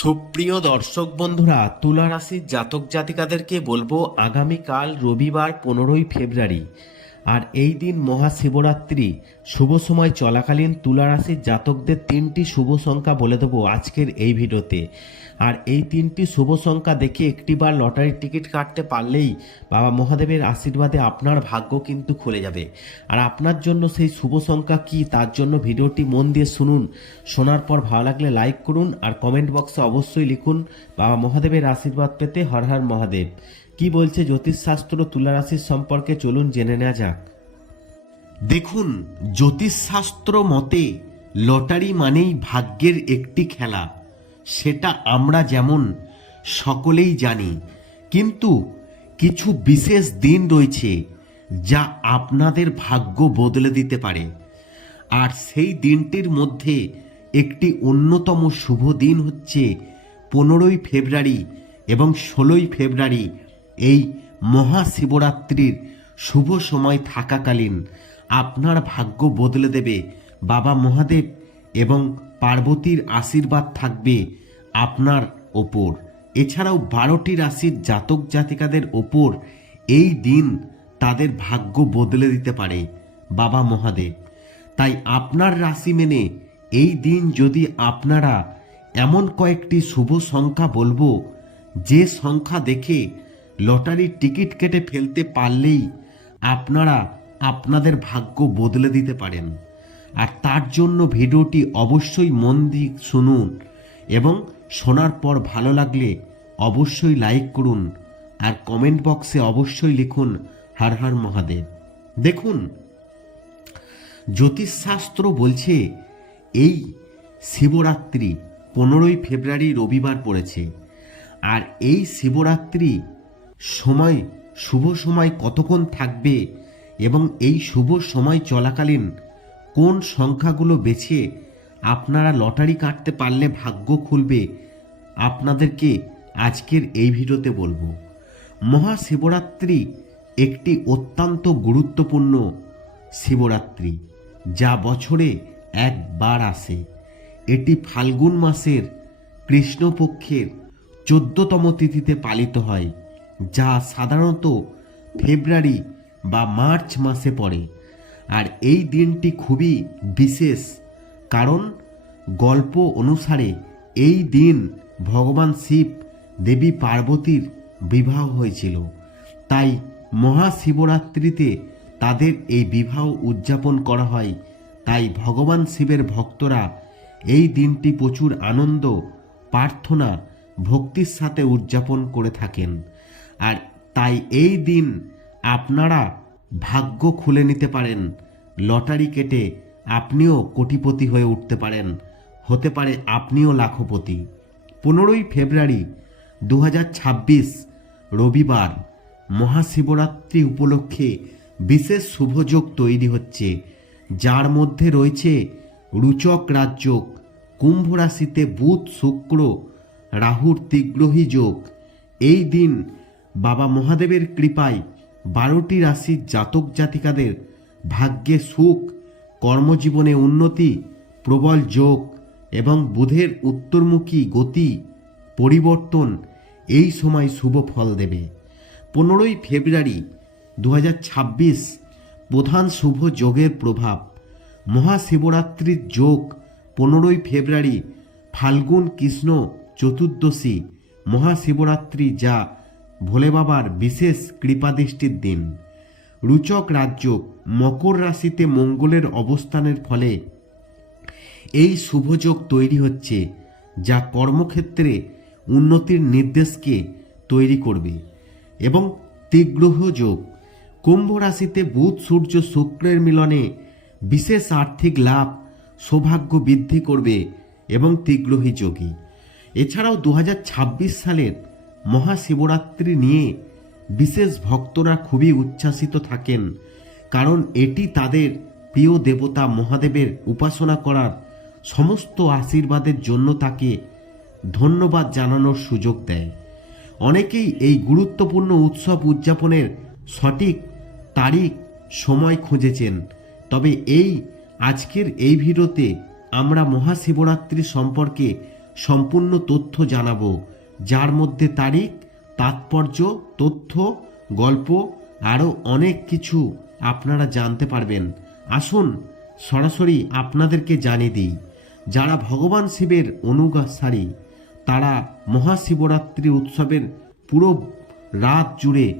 সুপ্রিয় দর্শক বন্ধুরা তুলা রাশির জাতক জাতিকাদেরকে বলব আগামীকাল রবিবার পনেরোই ফেব্রুয়ারি। আর এই দিন মহাশিবরাত্রি, শুভ সময় চলাকালীন তুলা রাশির জাতকদের তিনটি শুভ সংখ্যা বলে দেবো আজকের এই ভিডিওতে। আর এই তিনটি শুভ সংখ্যা দেখে একটিবার লটারির টিকিট কাটতে পারলেই বাবা মহাদেবের আশীর্বাদে আপনার ভাগ্য কিন্তু খুলে যাবে। আর আপনার জন্য সেই শুভ সংখ্যা কি, তার জন্য ভিডিওটি মন দিয়ে শুনুন। শোনার পর ভালো লাগলে লাইক করুন আর কমেন্ট বক্সে অবশ্যই লিখুন, বাবা মহাদেবের আশীর্বাদ পেতে হর হর মহাদেব। কি বলছে জ্যোতিষশাস্ত্র তুলা রাশির সম্পর্কে চলুন জেনে নেওয়া যাক। দেখুন, জ্যোতিষশাস্ত্র মতে লটারি মানেই ভাগ্যের একটি খেলা। সেটা আমরা যেমন সকলেই জানি, কিন্তু কিছু বিশেষ দিন রয়েছে যা আপনাদের ভাগ্য বদলে দিতে পারে। আর সেই দিনটির মধ্যে একটি অন্যতম শুভ দিন হচ্ছে পনেরোই ফেব্রুয়ারি এবং ষোলোই ফেব্রুয়ারি। এই মহাশিবরাত্রির শুভ সময় থাকাকালীন আপনার ভাগ্য বদলে দেবে বাবা মহাদেব এবং পার্বতীর আশীর্বাদ থাকবে আপনার ওপর। এছাড়াও বারোটি রাশির জাতক জাতিকাদের ওপর এই দিন তাদের ভাগ্য বদলে দিতে পারে বাবা মহাদেব। তাই আপনার রাশি মেনে এই দিন যদি আপনারা এমন কয়েকটি শুভ সংখ্যা বলব, যে সংখ্যা দেখে লটারির টিকিট কেটে ফেলতে পারলেই আপনারা আপনাদের ভাগ্য বদলে দিতে পারেন। আর তার জন্য ভিডিওটি অবশ্যই মন দিয়ে শুনুন এবং শোনার পর ভালো লাগলে অবশ্যই লাইক করুন আর কমেন্ট বক্সে অবশ্যই লিখুন হর হর মহাদেব। দেখুন, জ্যোতিষশাস্ত্র বলছে এই শিবরাত্রি পনেরোই ফেব্রুয়ারি রবিবার পড়েছে। আর এই শিবরাত্রি সময়, শুভ সময় কতক্ষণ থাকবে এবং এই শুভ সময় চলাকালীন কোন সংখ্যাগুলো বেছে আপনারা লটারি কাটতে পারলে ভাগ্য খুলবে, আপনাদেরকে আজকের এই ভিডিওতে বলব। মহাশিবরাত্রি একটি অত্যন্ত গুরুত্বপূর্ণ শিবরাত্রি, যা বছরে একবার আসে। এটি ফাল্গুন মাসের কৃষ্ণপক্ষের চোদ্দতম তিথিতে পালিত হয়, যা সাধারণত ফেব্রুয়ারি বা মার্চ মাসে পড়ে। আর এই দিনটি খুবই বিশেষ, কারণ গল্প অনুসারে এই দিন ভগবান শিব দেবী পার্বতীর বিবাহ হয়েছিল। তাই মহাশিবরাত্রিতে তাদের এই বিবাহ উদযাপন করা হয়। তাই ভগবান শিবের ভক্তরা এই দিনটি প্রচুর আনন্দ, প্রার্থনা, ভক্তির সাথে উদযাপন করে থাকেন। আর তাই এই দিন আপনারা ভাগ্য খুলে নিতে পারেন। লটারি কেটে আপনিও কোটিপতি হয়ে উঠতে পারেন। হতে পারে আপনিও লাখপতি। পনেরোই ফেব্রুয়ারি দু হাজার ছাব্বিশ, রবিবার, মহাশিবরাত্রি উপলক্ষে বিশেষ শুভযোগ তৈরি হচ্ছে। যার মধ্যে রয়েছে রুচক রাজযোগ, কুম্ভ রাশিতে বুধ, শুক্র, রাহুর তিগ্রহী যোগ। এই দিন বাবা মহাদেবের কৃপায় বারোটি রাশির জাতক জাতিকাদের ভাগ্যে সুখ, কর্মজীবনে উন্নতি, প্রবল যোগ এবং বুধের উত্তরমুখী গতি, পরিবর্তন, এই সময় শুভ ফল দেবে। পনেরোই ফেব্রুয়ারি দু হাজার ছাব্বিশ প্রধান শুভ যোগের প্রভাব। মহাশিবরাত্রির যোগ পনেরোই ফেব্রুয়ারি, ফাল্গুন কৃষ্ণ চতুর্দশী, মহাশিবরাত্রি যা ভোলে বাবার বিশেষ কৃপাদৃষ্টির দিন। রুচক রাজ্য মকর রাশিতে মঙ্গলের অবস্থানের ফলে এই শুভযোগ তৈরি হচ্ছে, যা কর্মক্ষেত্রে উন্নতির নির্দেশকে তৈরি করবে। এবং তীগ্রহ যোগ, কুম্ভ রাশিতে বুধ, সূর্য, শুক্রের মিলনে বিশেষ আর্থিক লাভ, সৌভাগ্য বৃদ্ধি করবে এবং তীগ্রহী যোগী। এছাড়াও দু হাজার ছাব্বিশ সালের মহাশিবরাত্রি নিয়ে বিশেষ ভক্তরা খুবই উচ্ছ্বাসিত থাকেন, কারণ এটি তাদের প্রিয় দেবতা মহাদেবের উপাসনা করার সমস্ত আশীর্বাদের জন্য তাকে ধন্যবাদ জানানোর সুযোগ দেয়। অনেকেই এই গুরুত্বপূর্ণ উৎসব উদযাপনের সঠিক তারিখ, সময় খুঁজেছেন, তবে এই আজকের এই ভিডিওতে আমরা মহাশিবরাত্রি সম্পর্কে সম্পূর্ণ তথ্য জানাব। যার মধ্যে তারিখ, তাৎপর্য, তথ্য, গল্প, আরও অনেক কিছু আপনারা জানতে পারবেন। আসুন সরাসরি আপনাদেরকে জানিয়ে দিই, যারা ভগবান শিবের অনুসারী তারা মহাশিবরাত্রি উৎসবের পুরো রাত জুড়ে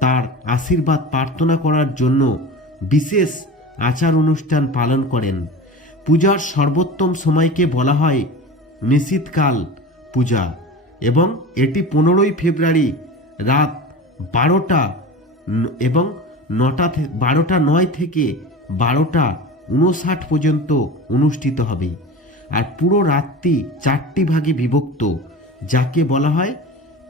তার আশীর্বাদ প্রার্থনা করার জন্য বিশেষ আচার অনুষ্ঠান পালন করেন। পূজার সর্বোত্তম সময়কে বলা হয় নিশীতকাল পূজা। এবং এটি পনেরোই ফেব্রুয়ারি রাত বারোটা এবং নটা বারোটা নয় থেকে বারোটা উনষাট পর্যন্ত অনুষ্ঠিত হবে। আর পুরো রাতটি চারটি ভাগে বিভক্ত, যাকে বলা হয়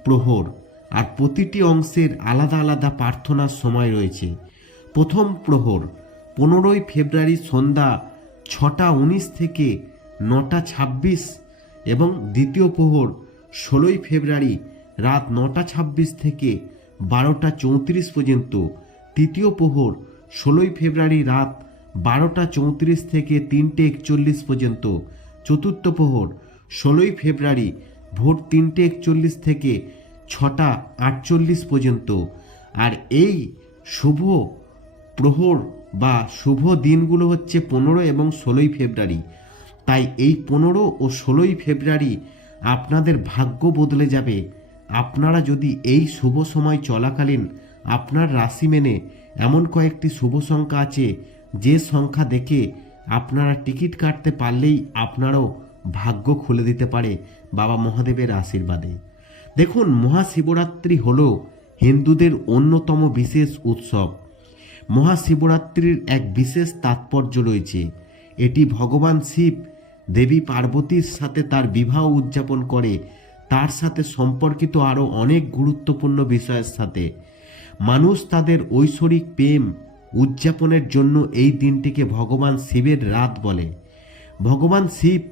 প্রহর। আর প্রতিটি অংশের আলাদা আলাদা প্রার্থনার সময় রয়েছে। প্রথম প্রহর, পনেরোই ফেব্রুয়ারি সন্ধ্যা ছটা উনিশ থেকে নটা ছাব্বিশ এবং দ্বিতীয় প্রহর ষোলোই ফেব্রুয়ারি রাত নটা ছাব্বিশ থেকে বারোটা চৌত্রিশ পর্যন্ত। তৃতীয় প্রহর ষোলোই ফেব্রুয়ারি রাত বারোটা চৌত্রিশ থেকে তিনটে একচল্লিশ পর্যন্ত। চতুর্থ প্রহর ষোলোই ফেব্রুয়ারি ভোর তিনটে একচল্লিশ থেকে ছটা আটচল্লিশ পর্যন্ত। আর এই শুভ প্রহর বা শুভ দিনগুলো হচ্ছে পনেরো এবং ষোলোই ফেব্রুয়ারি। তাই এই পনেরো ও ষোলোই ফেব্রুয়ারি আপনাদের ভাগ্য বদলে যাবে। আপনারা যদি এই শুভ সময় চলাকালীন আপনার রাশি মেনে এমন কয়েকটি শুভ সংখ্যা আছে, যে সংখ্যা দেখে আপনারা টিকিট কাটতে পারলেই আপনারও ভাগ্য খুলে দিতে পারে বাবা মহাদেবের আশীর্বাদে। দেখুন, মহাশিবরাত্রি হল হিন্দুদের অন্যতম বিশেষ উৎসব। মহাশিবরাত্রির এক বিশেষ তাৎপর্য রয়েছে। এটি ভগবান শিব দেবী পার্বতীর সাথে তার বিবাহ উদযাপন করে, তার সাথে সম্পর্কিত আরও অনেক গুরুত্বপূর্ণ বিষয়ের সাথে। মানুষ তাদের ঐশ্বরিক প্রেম উদযাপনের জন্য এই দিনটিকে ভগবান শিবের রাত বলে। ভগবান শিব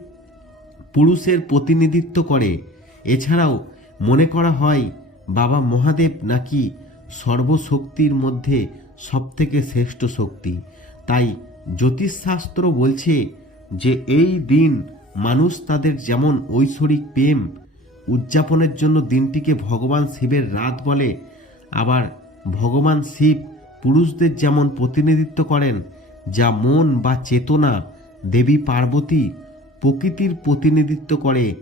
পুরুষের প্রতিনিধিত্ব করে। এছাড়াও মনে করা হয়, বাবা মহাদেব নাকি সর্বশক্তির মধ্যে সবথেকে শ্রেষ্ঠ শক্তি। তাই জ্যোতিষশাস্ত্র বলছে যে এই দিন মানুষ তাদের যেমন ঐশ্বরিক প্রেম উদযাপনের জন্য দিনটিকে ভগবান শিবের রাত বলে, আবার ভগবান শিব পুরুষদের যেমন প্রতিনিধিত্ব করেন, যা মন বা চেতনা, দেবী পার্বতী প্রকৃতির প্রতিনিধিত্ব করে,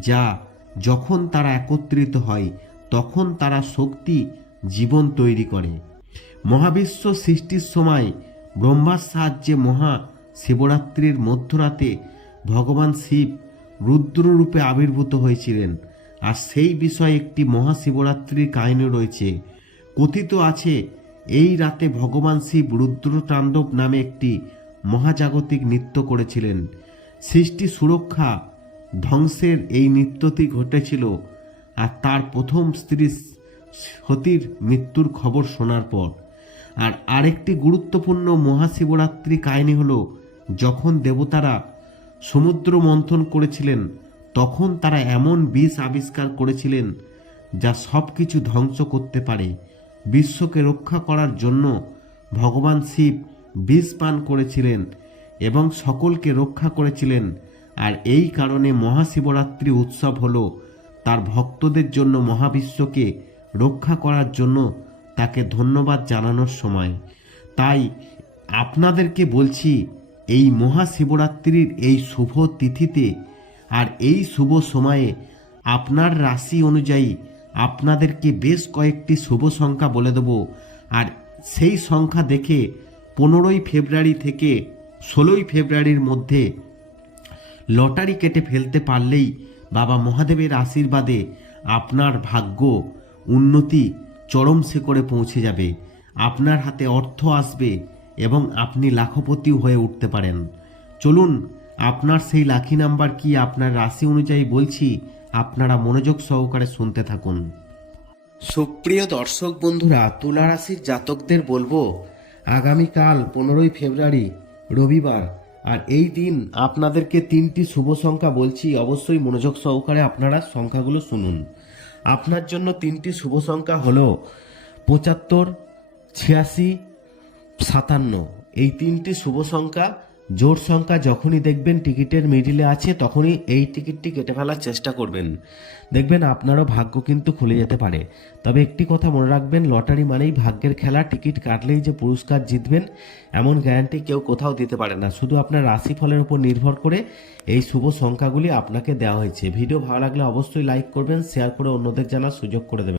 যা যখন তারা একত্রিত হয়, তখন তারা শক্তি, জীবন তৈরি করে। মহাবিশ্ব সৃষ্টির সময় ব্রহ্মার সাহায্যে মহা শিবরাত্রির মধ্যরাতে ভগবান শিব রুদ্ররূপে আবির্ভূত হয়েছিলেন। আর সেই বিষয়ে একটি মহাশিবরাত্রির কাহিনী রয়েছে। কথিত আছে, এই রাতে ভগবান শিব রুদ্র তাণ্ডব নামে একটি মহাজাগতিক নৃত্য করেছিলেন। সৃষ্টি সুরক্ষা ধ্বংসের এই নৃত্যটি ঘটেছিল। আর তার প্রথম স্ত্রী সতীর মৃত্যুর খবর শোনার পর। আর আরেকটি গুরুত্বপূর্ণ মহাশিবরাত্রি কাহিনী হলো যখন দেবতারা সমুদ্র মন্থন করেছিলেন, তখন তারা এমন বিষ আবিষ্কার করেছিলেন যা সব কিছু ধ্বংস করতে পারে। বিশ্বকে রক্ষা করার জন্য ভগবান শিব বিষ পান করেছিলেন এবং সকলকে রক্ষা করেছিলেন। আর এই কারণে মহাশিবরাত্রি উৎসব হল তার ভক্তদের জন্য মহাবিশ্বকে রক্ষা করার জন্য তাকে ধন্যবাদ জানানোর সময়। তাই আপনাদেরকে বলছি এই মহাশিবরাত্রির এই শুভ তিথিতে আর এই শুভ সময়ে আপনার রাশি অনুযায়ী আপনাদেরকে বেশ কয়েকটি শুভ সংখ্যা বলে দেব। আর সেই সংখ্যা দেখে পনেরোই ফেব্রুয়ারি থেকে ষোলোই ফেব্রুয়ারির মধ্যে লটারি কেটে ফেলতে পারলেই বাবা মহাদেবের আশীর্বাদে আপনার ভাগ্য উন্নতি চরম শিখরে পৌঁছে যাবে। আপনার হাতে অর্থ আসবে এবং আপনি লাখপতিও হয়ে উঠতে পারেন। চলুন, আপনার সেই লাখি নাম্বার কি আপনার রাশি অনুযায়ী বলছি, আপনারা মনোযোগ সহকারে শুনতে থাকুন। সুপ্রিয় দর্শক বন্ধুরা, তুলা রাশির জাতকদের বলব, আগামীকাল পনেরোই ফেব্রুয়ারি, রবিবার, আর এই দিন আপনাদেরকে তিনটি শুভ সংখ্যা বলছি, অবশ্যই মনোযোগ সহকারে আপনারা সংখ্যাগুলো শুনুন। আপনার জন্য তিনটি শুভ সংখ্যা হলো পঁচাত্তর, ছিয়াশি সাতান্ন। এই তিনটি শুভ সংখ্যা জোর সংখ্যা যখনই দেখবেন টিকিটের মিডিলে আছে, তখনই এই টিকিটটি কেটে ফেলার চেষ্টা করবেন। দেখবেন আপনারও ভাগ্য কিন্তু খুলে যেতে পারে। তবে একটি কথা মনে রাখবেন, লটারি মানেই ভাগ্যের খেলা, টিকিট কাটলেই যে পুরস্কার জিতবেন, এমন গ্যারান্টি কেউ কোথাও দিতে পারে না। শুধু আপনার রাশিফলের উপর নির্ভর করে এই শুভ সংখ্যাগুলি আপনাকে দেওয়া হয়েছে। ভিডিও ভালো লাগলে অবশ্যই লাইক করবেন, শেয়ার করে অন্যদের জানার সুযোগ করে দেবেন।